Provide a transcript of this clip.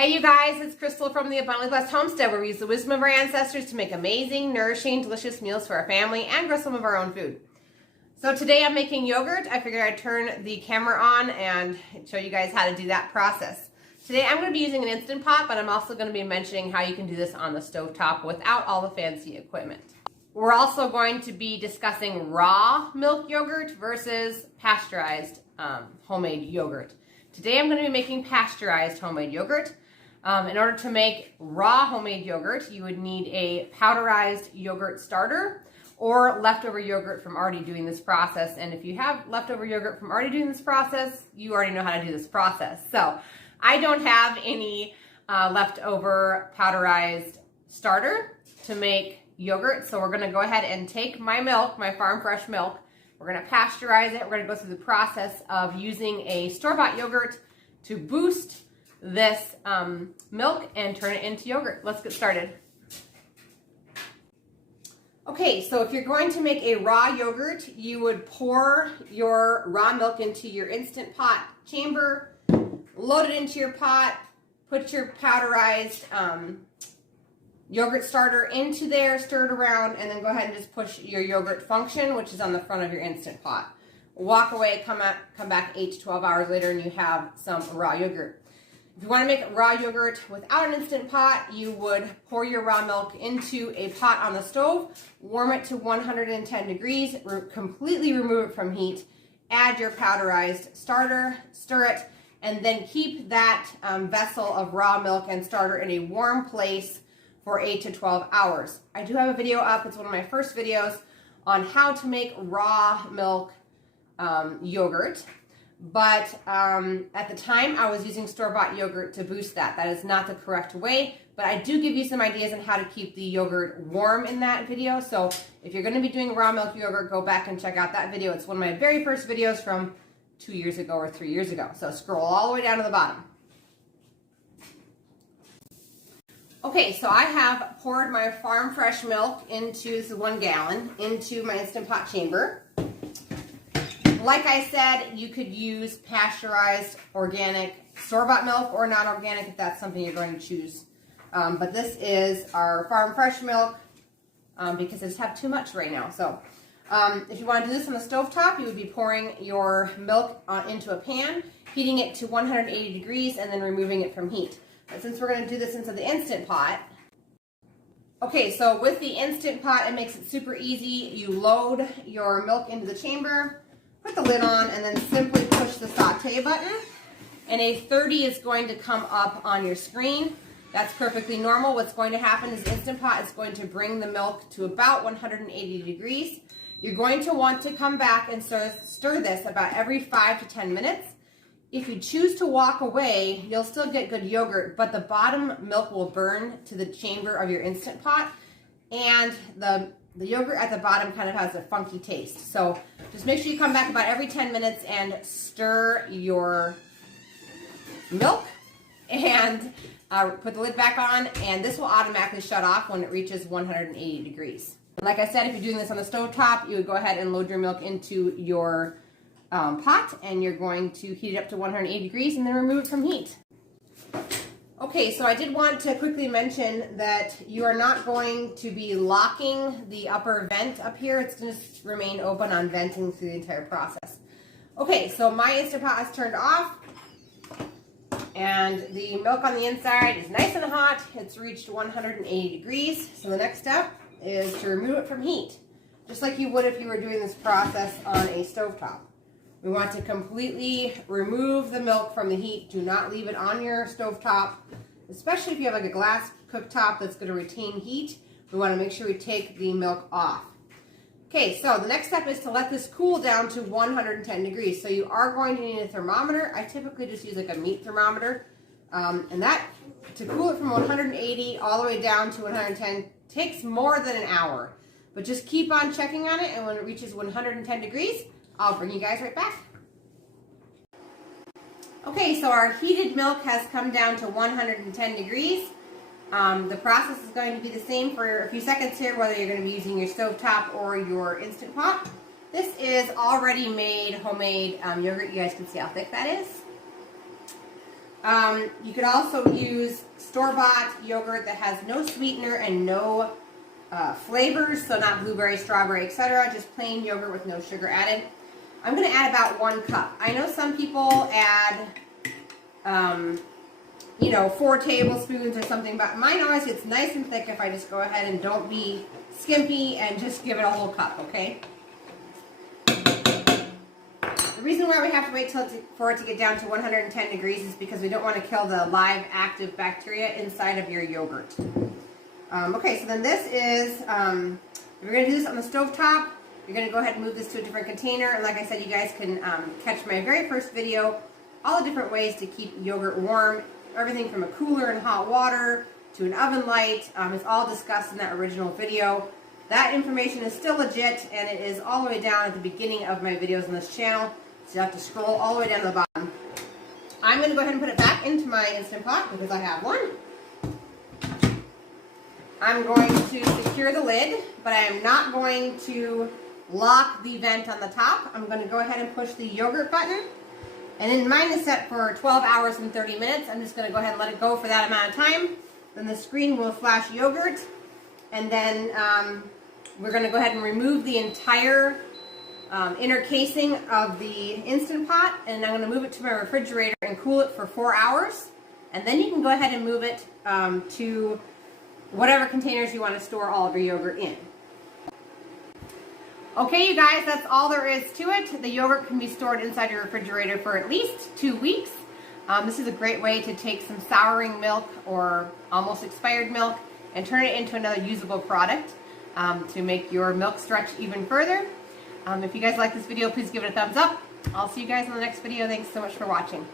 Hey you guys, it's Crystal from the Abundantly Blessed Homestead, where we use the wisdom of our ancestors to make amazing, nourishing, delicious meals for our family and grow some of our own food. So today I'm making yogurt. I figured I'd turn the camera on and show you guys how to do that process. Today I'm going to be using an Instant Pot, but I'm also going to be mentioning how you can do this on the stovetop without all the fancy equipment. We're also going to be discussing raw milk yogurt versus pasteurized homemade yogurt. Today I'm going to be making pasteurized homemade yogurt. In order to make raw homemade yogurt, you would need a powderized yogurt starter or leftover yogurt from already doing this process. And if you have leftover yogurt from already doing this process, you already know how to do this process. So I don't have any leftover powderized starter to make yogurt. So we're going to go ahead and take my milk, my farm fresh milk. We're going to pasteurize it. We're going to go through the process of using a store-bought yogurt to boost this milk and turn it into yogurt. Let's get started. Okay, so if you're going to make a raw yogurt, you would pour your raw milk into your Instant Pot chamber, load it into your pot, put your powderized yogurt starter into there, stir it around, and then go ahead and just push your yogurt function, which is on the front of your Instant Pot. Walk away, come back 8 to 12 hours later, and you have some raw yogurt. If you want to make raw yogurt without an Instant Pot, you would pour your raw milk into a pot on the stove, warm it to 110 degrees, completely remove it from heat, add your powderized starter, stir it, and then keep that vessel of raw milk and starter in a warm place for 8 to 12 hours. I do have a video up. It's one of my first videos on how to make raw milk yogurt. But at the time, I was using store-bought yogurt to boost that. That is not the correct way, but I do give you some ideas on how to keep the yogurt warm in that video. So if you're going to be doing raw milk yogurt, go back and check out that video. It's one of my very first videos from 2 years ago or 3 years ago. So scroll all the way down to the bottom. Okay, so I have poured my farm fresh milk into, this is 1 gallon, into my Instant Pot chamber. Like I said, you could use pasteurized, organic, store-bought milk or not organic if that's something you're going to choose. But this is our farm fresh milk because I just have too much right now. So if you want to do this on the stovetop, you would be pouring your milk into a pan, heating it to 180 degrees, and then removing it from heat. But since we're going to do this into the Instant Pot, okay, so with the Instant Pot, it makes it super easy. You load your milk into the chamber, put the lid on, and then simply push the saute button, and a 30 is going to come up on your screen. That's perfectly normal. What's going to happen is the Instant Pot is going to bring the milk to about 180 degrees. You're going to want to come back and stir this about every 5 to 10 minutes. If you choose to walk away, you'll still get good yogurt, but the bottom milk will burn to the chamber of your Instant Pot, and the yogurt at the bottom kind of has a funky taste. So just make sure you come back about every 10 minutes and stir your milk and put the lid back on, and this will automatically shut off when it reaches 180 degrees. And like I said, if you're doing this on the stovetop, you would go ahead and load your milk into your pot, and you're going to heat it up to 180 degrees and then remove it from heat. Okay, so I did want to quickly mention that you are not going to be locking the upper vent up here. It's going to remain open on venting through the entire process. Okay, so my Instant Pot is turned off, and the milk on the inside is nice and hot. It's reached 180 degrees. So the next step is to remove it from heat, just like you would if you were doing this process on a stovetop. We want to completely remove the milk from the heat. Do not leave it on your stovetop, especially if you have like a glass cooktop that's going to retain heat. We want to make sure we take the milk off. Okay, so the next step is to let this cool down to 110 degrees. So you are going to need a thermometer. I typically just use like a meat thermometer. And that, to cool it from 180 all the way down to 110, takes more than an hour. But just keep on checking on it, and when it reaches 110 degrees, I'll bring you guys right back. Okay, so our heated milk has come down to 110 degrees. The process is going to be the same for a few seconds here, whether you're going to be using your stovetop or your Instant Pot. This is already made homemade yogurt. You guys can see how thick that is. You could also use store-bought yogurt that has no sweetener and no flavors, so not blueberry, strawberry, etc. Just plain yogurt with no sugar added. I'm going to add about 1 cup. I know some people add, 4 tablespoons or something, but mine always gets nice and thick if I just go ahead and don't be skimpy and just give it a whole cup, okay? The reason why we have to wait for it to get down to 110 degrees is because we don't want to kill the live active bacteria inside of your yogurt. Okay, so then this is, we're going to do this on the stove top. You're going to go ahead and move this to a different container. And like I said, you guys can catch my very first video, all the different ways to keep yogurt warm. Everything from a cooler and hot water to an oven light. It's all discussed in that original video. That information is still legit, and it is all the way down at the beginning of my videos on this channel. So you have to scroll all the way down to the bottom. I'm going to go ahead and put it back into my Instant Pot because I have one. I'm going to secure the lid, but I am not going to lock the vent on the top. I'm going to go ahead and push the yogurt button. And then mine is set for 12 hours and 30 minutes. I'm just going to go ahead and let it go for that amount of time. Then the screen will flash yogurt. And then we're going to go ahead and remove the entire inner casing of the Instant Pot. And I'm going to move it to my refrigerator and cool it for 4 hours. And then you can go ahead and move it to whatever containers you want to store all of your yogurt in. Okay, you guys, that's all there is to it. The yogurt can be stored inside your refrigerator for at least 2 weeks. This is a great way to take some souring milk or almost expired milk and turn it into another usable product to make your milk stretch even further. If you guys like this video, please give it a thumbs up. I'll see you guys in the next video. Thanks so much for watching.